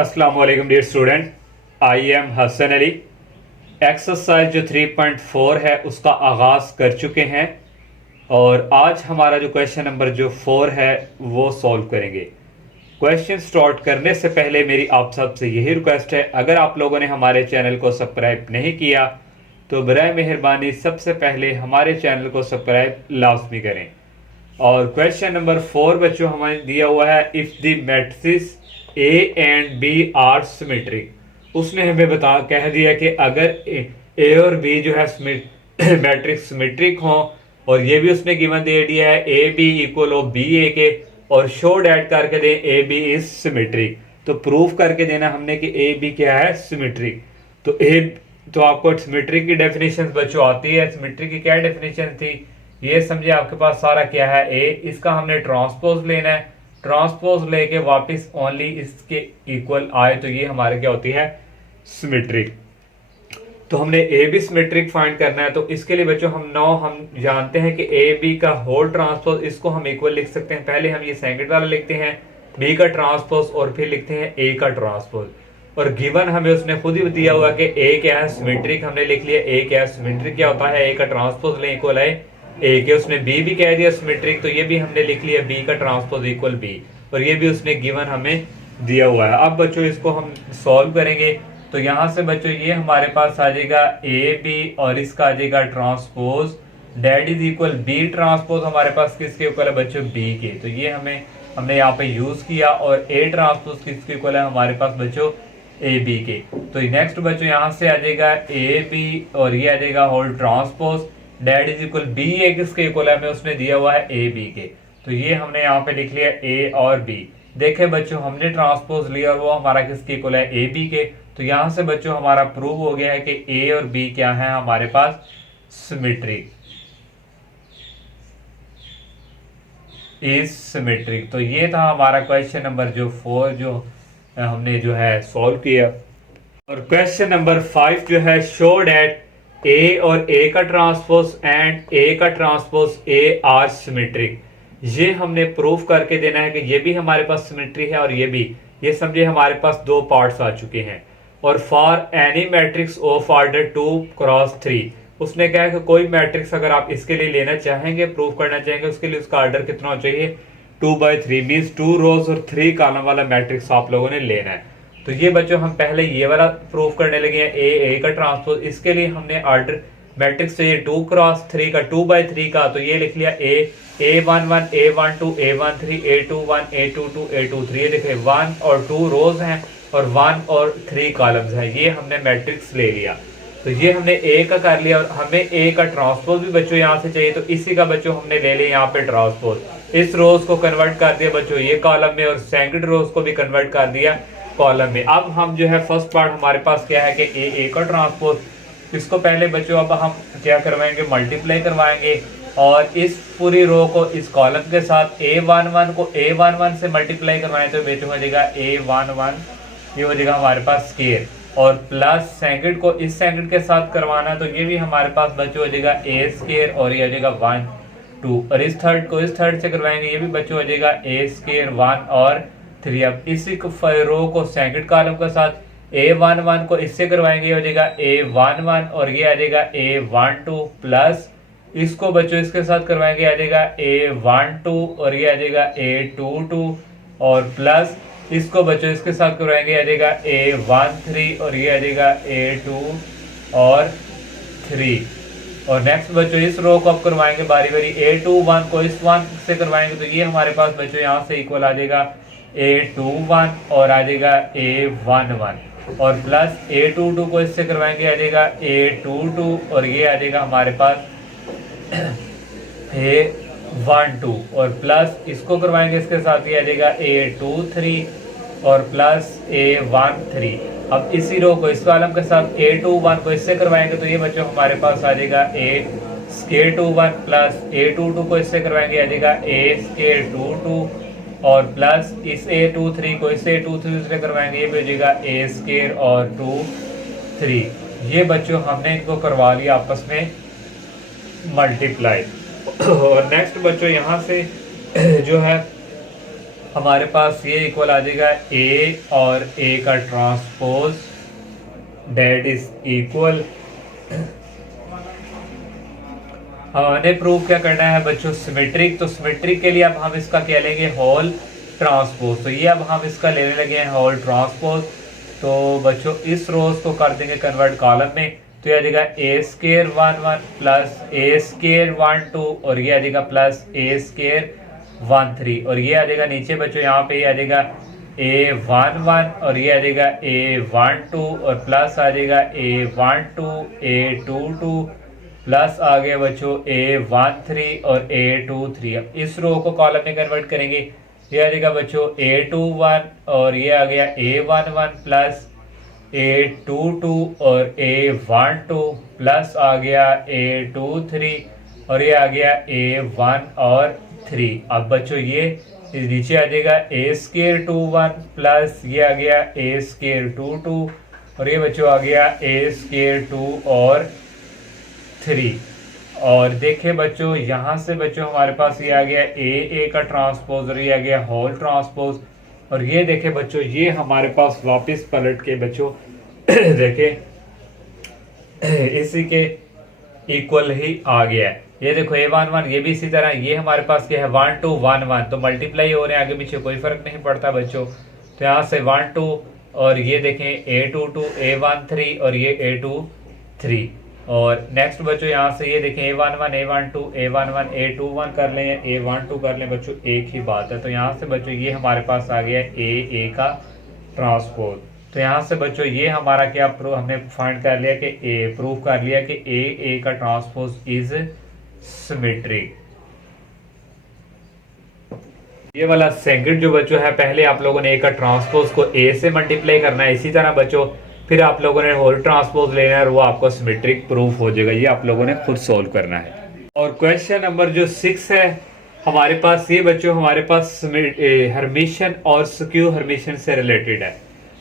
अस्सलाम वालेकुम dear student, I am Hasan Ali. Exercise जो 3.4 है उसका आगाज़ कर चुके हैं और आज हमारा जो क्वेश्चन नंबर जो 4 है वो सॉल्व करेंगे। क्वेश्चन स्टार्ट करने से पहले मेरी आप सबसे यही रिक्वेस्ट है, अगर आप लोगों ने हमारे चैनल को सब्सक्राइब नहीं किया तो बराए मेहरबानी सबसे पहले हमारे चैनल को सब्सक्राइब लाजमी करें। और क्वेश्चन नंबर 4 बच्चों हमें दिया हुआ है, if the matrix A and B are symmetric. उसने हमें कह दिया कि अगर ए और बी जो है मैट्रिक्स सिमेट्रिक हो, और ये भी उसने गिवन दे दिया है ए बी इक्वल हो बी ए के, और शो डैट करके दे ए बी इज सिमेट्रिक। तो प्रूफ करके देना हमने कि ए बी क्या है, सिमेट्रिक। तो आपको सिमेट्रिक की डेफिनेशन बच्चों आती है। सिमेट्रिक की क्या डेफिनेशन थी ये समझे, आपके पास सारा क्या है ए, इसका हमने ट्रांसपोज लेना है, ट्रांसपोज लेके वापस ओनली इसके इक्वल आए तो ये हमारे क्या होती है, सिमेट्रिक। तो हमने ए बी सिमेट्रिक फाइंड करना है। तो इसके लिए बच्चों हम जानते हैं कि ए बी का होल ट्रांसपोज, इसको हम इक्वल लिख सकते हैं। पहले हम ये सेकंड वाला लिखते हैं बी का ट्रांसपोज और फिर लिखते हैं ए का ट्रांसपोज। और गिवन हमें उसने खुद ही दिया हुआ कि ए क्या है, सिमेट्रिक। हमने लिख लिया ए क्या है, सिमेट्रिक क्या होता है, ए का ट्रांसपोज ले इक्वल है ए के। उसने बी भी कह दिया सिमेट्रिक, तो ये भी हमने लिख लिया बी का ट्रांसपोज इक्वल बी, और ये भी उसने गिवन हमें दिया हुआ है। अब बच्चों इसको हम सॉल्व करेंगे। तो यहां से बच्चों ये हमारे पास आ जाएगा ए बी और इसका आ जाएगा transpose that is equal B transpose हमारे पास किसके इक्वल है बच्चों, बी के। तो ये हमने यहाँ पे यूज किया, और ए ट्रांसपोज किसके इक्वल है हमारे पास बच्चों, ए बी के। तो नेक्स्ट बच्चों यहाँ से आ जाएगा ए बी और ये आ जाएगा whole transpose that is equal B A किसके इक्वल है, हमें उसने दिया हुआ है ए बी के। तो ये हमने यहाँ पे लिख लिया ए और बी। देखे बच्चों हमने ट्रांसपोज लिया और वो हमारा किसके इक्वल है, ए बी के। तो यहाँ से बच्चों हमारा प्रूव हो गया है कि ए और बी क्या है हमारे पास, सिमेट्रिक, इज सिमेट्रिक। तो ये था हमारा क्वेश्चन नंबर जो 4 जो हमने जो है सॉल्व किया। और क्वेश्चन नंबर 5 जो है, शो डेट ए और ए का ट्रांसपोज एंड ए का ट्रांसपोज ए आर सिमेट्रिक। ये हमने प्रूफ करके देना है कि ये भी हमारे पास सिमेट्री है और ये भी। ये समझे हमारे पास दो पार्ट्स आ चुके हैं। और for any matrix of order 2x3, उसने कहा कि कोई मैट्रिक्स अगर आप इसके लिए लेना चाहेंगे, प्रूफ करना चाहेंगे, उसके लिए उसका ऑर्डर कितना होना चाहिए, 2/3 मीन्स 2 रोज और 3 कॉलम वाला मैट्रिक्स आप लोगों ने लेना है। तो ये बच्चों हम पहले ये वाला प्रूफ करने लगे हैं ए का ट्रांसपोज। इसके लिए हमने ऑर्डर मैट्रिक्स चाहिए 2x3 का, 2/3 का। तो ये लिख लिया A11 A12 A13 A21 A22 A23। ये देखे 1 और 2 रोज हैं और 1 और 3 कॉलम्स हैं। ये हमने मैट्रिक्स ले लिया। तो ये हमने ए का कर लिया, और हमें ए का ट्रांसपोज भी बच्चों यहाँ से चाहिए। तो इसी का बच्चों हमने ले लिया यहाँ पे ट्रांसपोज। इस रोज को कन्वर्ट कर दिया बच्चों ये कॉलम में, और सेकंड रोज को भी कन्वर्ट कर दिया कॉलम में। अब हम जो है फर्स्ट पार्ट हमारे पास क्या है कि ए का ट्रांसपोज। इसको पहले बच्चों अब हम क्या करवाएंगे, मल्टीप्लाई करवाएंगे, और इस पूरी रो को इस कॉलम के साथ A11 को A11 से मल्टीप्लाई करवाएं तो बच्चों हो जाएगा A11, ये हो जाएगा हमारे पास स्केयर, और प्लस सेकंड को इस सेकंड के साथ करवाना तो ये भी हमारे पास बच्चों हो जाएगा A स्केयर, और ये हो जाएगा 1 2, और इस थर्ड को इस थर्ड से करवाएंगे, ये भी बच्चों हो जाएगा A स्केयर 1 और 3। अब इसी रो को सेकंड कॉलम के साथ A11 को इससे करवाएंगे, ये हो जाएगा A11 और ये आ जाएगा A12, प्लस इसको बच्चों इसके साथ करवाएंगे, आ जाएगा A12 और ये आ जाएगा A22, और प्लस इसको बच्चों इसके साथ करवाएंगे, आ जाएगा A13 और ये आ जाएगा A2 और 3। और नेक्स्ट बच्चों इस रो को अब करवाएंगे बारी बारी, A21 को इस 1 से करवाएंगे तो ये हमारे पास बच्चों यहाँ से इक्वल आ जाएगा A21 और आ जाएगा A11, और प्लस A22 को इससे करवाएंगे, आ जाएगा A22 और ये आ जाएगा हमारे पास A12, और प्लस इसको करवाएंगे इसके साथ ही आ जाएगा A23 और प्लस A13। अब इसी रो को इस कॉलम के साथ A21 को इससे करवाएंगे तो ये बच्चों हमारे पास आ जाएगा A स्केयर 21, प्लस A22 को इससे करवाएंगे, आ जाएगा A स्केयर 22, और प्लस इस A23 को इस A23 से करवाएंगे, ये भी हो जाएगा A स्केयर और 2 3। ये बच्चों हमने इनको करवा लिया आपस में मल्टीप्लाई। और नेक्स्ट बच्चों यहाँ से जो है हमारे पास ये इक्वल आ जाएगा ए और ए का ट्रांसपोज डेट इज इक्वल। हमें प्रूव क्या करना है बच्चों, सिमेट्रिक। तो सिमेट्रिक के लिए अब हम इसका क्या लेंगे, होल ट्रांसपोज। तो ये अब हम इसका लेने लगे हैं होल ट्रांसपोज। तो बच्चों इस रोज को कर देंगे कन्वर्ट कॉलम में। तो ये आ जाएगा ए स्केयर 1 1 प्लस ए स्केयर 1 2 और ये आ जाएगा प्लस ए स्केयर 1 3 और ये आ जाएगा नीचे बच्चों यहाँ पे ये आ जाएगा ए 1 1 और ये आ जाएगा ए 1 2 और प्लस आ जाएगा ए 1 2 ए 2 2 प्लस आ गया बच्चों ए 1 3 और ए 2 3। अब इस रो को कॉलम में कन्वर्ट करेंगे। ये आ जाएगा बच्चों ए 2 1 और ये आ गया ए 1 1 प्लस ए 2 2 और ए 1 2 प्लस आ गया ए 2 3 और ये आ गया ए 1 और 3। अब बच्चों ये नीचे आ जाएगा ए स्केयर 2 1 प्लस ये आ गया ए स्केयर 2 2 और ये बच्चों आ गया ए स्केयर 2 और 3। और देखिए बच्चों यहाँ से बच्चों हमारे पास ये आ गया ए का ट्रांसपोज और ये आ गया होल ट्रांसपोज। और ये देखे बच्चों ये हमारे पास वापस पलट के बच्चों देखे इसी के इक्वल ही आ गया है। ये देखो ए 1 1 ये भी इसी तरह, ये हमारे पास क्या है 1 2 1 1 तो मल्टीप्लाई हो रहे हैं, आगे पीछे कोई फर्क नहीं पड़ता बच्चों। तो यहाँ से 1 2 और ये देखें ए 2 2 ए 1 3 और ये ए 2 3। और नेक्स्ट बच्चों यहाँ से ये देखें ए 1 1 ए 1 2 ए 1 1 ए 2 1 कर लें, ए 1 2 कर लें बच्चों, एक ही बात है। तो यहाँ से बच्चों ये हमारे पास आ गया ए का ट्रांसपोज। तो यहाँ से बच्चों ये हमारा क्या प्रूफ हमने फाइंड कर लिया कि ए प्रूफ कर लिया कि ए का ट्रांसपोज इज सिमेट्रिक। ये वाला सेकंड जो बच्चों है, पहले आप लोगों ने ए का ट्रांसपोज को ए से मल्टीप्लाई करना है, इसी तरह बच्चों फिर आप लोगों ने होल ट्रांसपोज लेना है और वो आपको सिमेट्रिक प्रूफ हो जाएगा। ये आप लोगों ने खुद सॉल्व करना है। और क्वेश्चन नंबर जो 6 है हमारे पास, ये बच्चों हमारे पास हर्मिशन और स्क्यू हर्मिशन से रिलेटेड है।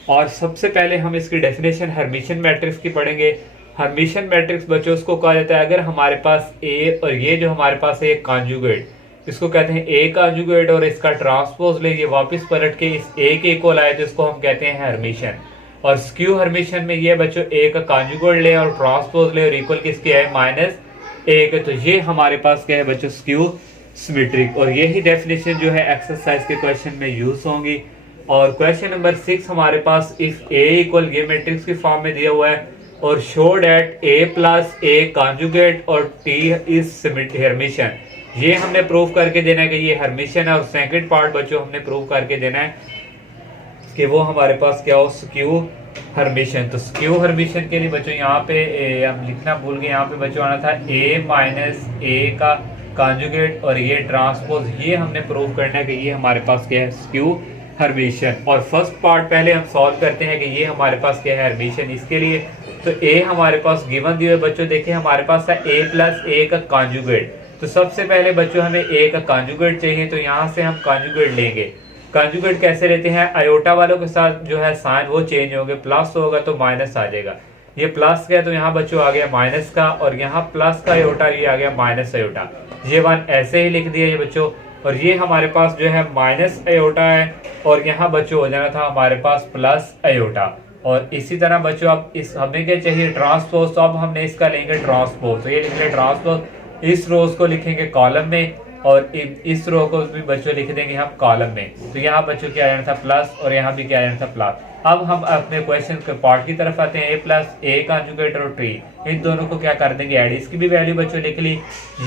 और सबसे पहले हम इसकी डेफिनेशन हर्मिशन मैट्रिक्स की पढ़ेंगे। हर्मिशन मैट्रिक्स बच्चों उसको कहा जाता है अगर हमारे पास ए और ये जो हमारे पास है कॉन्जुगेट, इसको कहते हैं ए कॉन्जुगेट और इसका ट्रांसपोज ले, ये वापस पलट के इस ए के इक्वल आए तो इसको हम कहते हैं हर्मिशन। और स्क्यू हर्मिशन में ये बच्चों ए का कॉन्जुगेट ले और ट्रांसपोज ले और इक्वल किसके है -1 तो ये हमारे पास क्या है बच्चों स्क्यू सिमेट्रिक। और यही डेफिनेशन जो है एक्सरसाइज के क्वेश्चन में यूज होंगी। और क्वेश्चन नंबर 6 हमारे पास इफ ए इक्वल, ये मैट्रिक्स की फॉर्म में दिया हुआ है और show that A plus A conjugate और टी इज हर्मिशन, ये हमने प्रूव करके देना है कि ये हर्मिशन है। और सेकंड पार्ट बच्चों हमने प्रूव करके देना है कि वो हमारे पास क्या हो स्क्यू हर्मिशन। तो स्क्यू हर्मिशन के लिए बच्चों यहाँ पे हम लिखना भूल गए, यहाँ पे बच्चों आना था ए माइनस ए का कॉन्जुगेट और ये ट्रांसपोज, ये हमने प्रूव करना है कि ये हमारे पास क्या है स्क्यू हर्मिशन। और फर्स्ट पार्ट पहले हम सॉल्व करते हैं कि ये हमारे पास क्या है हर्मिशन। इसके लिए तो ए हमारे पास गिवन दिया है बच्चों, देखिए हमारे पास है ए प्लस ए का कॉन्जुगेट। तो सबसे पहले बच्चों हमें ए का कॉन्जुगेट चाहिए, तो यहाँ से हम कॉन्जुगेट लेंगे। कॉन्जुगेट कैसे लेते हैं, आयोटा वालों के साथ जो है साइन वो चेंज होंगे, प्लस होगा तो माइनस आ जाएगा। ये प्लस का है तो यहाँ बच्चों आ गया माइनस का, और यहाँ प्लस का आयोटा ये आ गया माइनस आयोटा। ये वन ऐसे ही लिख दिया ये बच्चों। और ये हमारे पास जो है माइनस आयोटा है और यहाँ बच्चों हो जाना था हमारे पास प्लस आयोटा। और इसी तरह बच्चों अब इस हमें क्या चाहिए ट्रांसपोज, तो अब हमने इसका लेंगे ट्रांसपोज। तो ये लिख लें ट्रांसपोज, इस रोज को लिखेंगे कॉलम में और इस रो को भी बच्चों लिख देंगे हम कॉलम में। तो यहाँ बच्चों क्या आ जाना था प्लस और यहाँ भी क्या आ जाना था प्लस। अब हम अपने क्वेश्चन के पार्ट की तरफ आते हैं। ए प्लस ए कॉन्जुगेट और टी, इन दोनों को क्या कर देंगे ऐड। इसकी भी वैल्यू बच्चों लिख ली।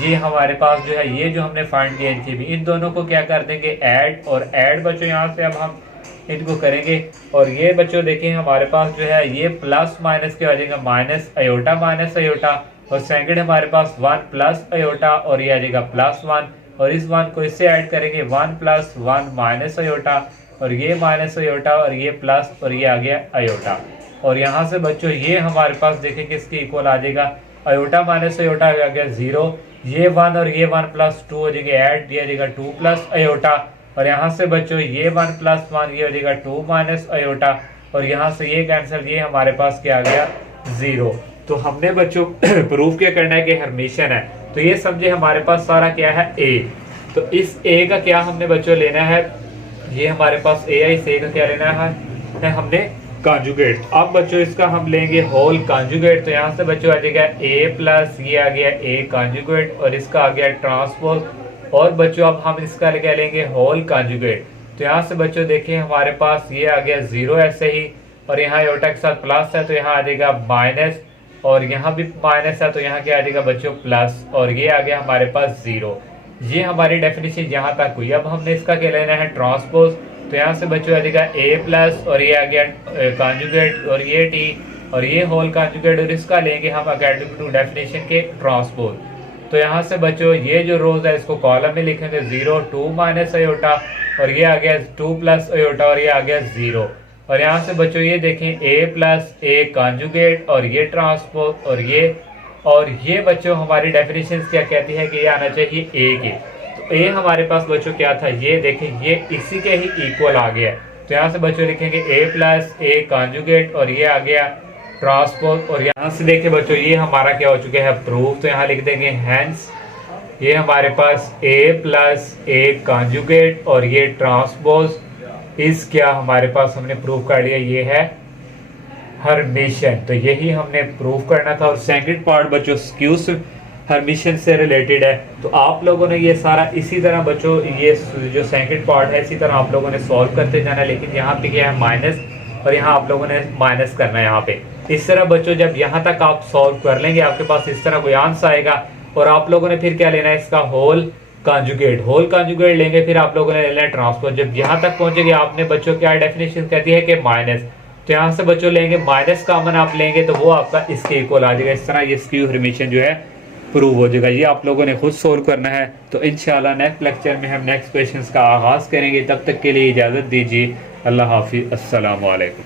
ये हमारे पास जो है ये जो हमने फाइंड किया इनकी भी, इन दोनों को क्या कर देंगे ऐड। और ऐड बच्चों यहाँ से अब हम इनको करेंगे। और ये बच्चों देखें हमारे पास जो है ये प्लस माइनस के आ जाएगा माइनस आयोटा माइनस आयोटा, और सेकंड हमारे पास 1 प्लस आयोटा और ये आ जाएगा +1, और इस 1 को इससे ऐड करेंगे 1 + 1 माइनस आयोटा, और ये माइनस आयोटा और ये प्लस और ये आ गया आयोटा। और यहाँ से बच्चों ये हमारे पास देखें किसके इक्वल आ जाएगा, आयोटा माइनस आयोटा आ गया 0, ये 1 और ये 1 + 2 हो जाएगा ऐड, दिया जाएगा 2 प्लस आयोटा। और यहाँ से बच्चों ये 1 + 1 ये हो जाएगा 2 माइनस आयोटा, और यहाँ से ये कैंसिल, ये हमारे पास क्या आ गया 0। तो हमने बच्चों प्रूफ क्या करना है कि हर्मिशन है। तो ये समझे हमारे पास सारा क्या है ए। तो इस ए का क्या हमने बच्चों लेना है, ये हमारे पास ai से का क्या लेना है हमने कॉन्जुगेट। अब बच्चों इसका हम लेंगे होल कॉन्जुगेट। तो यहाँ से बच्चों आ जाएगा a प्लस ये आ गया a कॉन्जुगेट और इसका आ गया ट्रांसपोज। और बच्चों अब हम इसका क्या लेंगे होल कॉन्जुगेट। तो यहाँ से बच्चों देखिए हमारे पास ये आ गया 0 ऐसे ही, और यहाँ योटा के साथ प्लस है तो यहाँ आ जाएगा माइनस, और यहाँ भी माइनस है तो यहाँ क्या आ जाएगा बच्चों प्लस, और ये आ गया हमारे पास 0। ये हमारी डेफिनेशन यहाँ तक हुई। अब हमने इसका क्या लेना है ट्रांसपोज। तो यहाँ से बच्चों आ जाएगा a प्लस और ये आ गया कॉन्जुगेट और ये t और ये होल कॉन्जुगेट, और इसका लेंगे हम अकॉर्डिंग टू डेफिनेशन के ट्रांसपोज। तो यहाँ से बच्चों ये जो रोज है इसको कॉलम में लिखेंगे 0 2 माइनस अयोटा, और ये आ गया 2 प्लस अयोटा और ये आ गया 0। और यहाँ से बच्चों ये देखें a प्लस a कॉन्जुगेट और ये ट्रांसपोज और ये बच्चों हमारी डेफिनेशन क्या कहती है कि ये आना चाहिए a के। तो a हमारे पास बच्चों क्या था, ये देखें ये इसी के ही इक्वल आ गया। तो यहाँ से बच्चों लिखेंगे a प्लस a कॉन्जुगेट और ये आ गया ट्रांसपोज। और यहाँ से देखें बच्चों ये हमारा क्या हो चुका है प्रूफ। तो यहाँ लिख देंगे हैंस ये हमारे पास a प्लस a कॉन्जुगेट और ये ट्रांसपोज इस क्या हमारे पास हमने प्रूफ कर लिया, ये है हर्मिशन। तो यही हमने प्रूफ करना था। और सेकंड पार्ट बच्चों स्क्यूज हर्मिशन से रिलेटेड है। तो आप लोगों ने ये सारा इसी तरह बच्चों ये जो सेकंड पार्ट है इसी तरह आप लोगों ने सॉल्व करते जाना है। लेकिन यहाँ पे क्या है माइनस, और यहाँ आप लोगों ने माइनस करना है यहाँ पे। इस तरह बच्चों जब यहाँ तक आप सॉल्व कर लेंगे आपके पास इस तरह कोई आंसर आएगा, और आप लोगों ने फिर क्या लेना है इसका होल कॉन्जुगेट लेंगे, फिर आप लोगों ने लेना है ट्रांसपोज। जब यहाँ तक पहुंचेंगे आपने बच्चों क्या डेफिनेशन कहती है कि माइनस, तो यहाँ से बच्चों लेंगे माइनस कॉमन आप लेंगे तो वो आपका इसके इक्वल आ जाएगा। इस तरह ये स्क्यू हर्मिशन जो है प्रूव हो जाएगा। ये आप लोगों ने खुद सोल्व करना है। तो इंशाल्लाह नेक्स्ट लेक्चर में हम नेक्स्ट क्वेश्चंस का आगाज करेंगे। तब तक के लिए इजाज़त दीजिए। अल्लाह हाफिज़, अस्सलाम वालेकुम।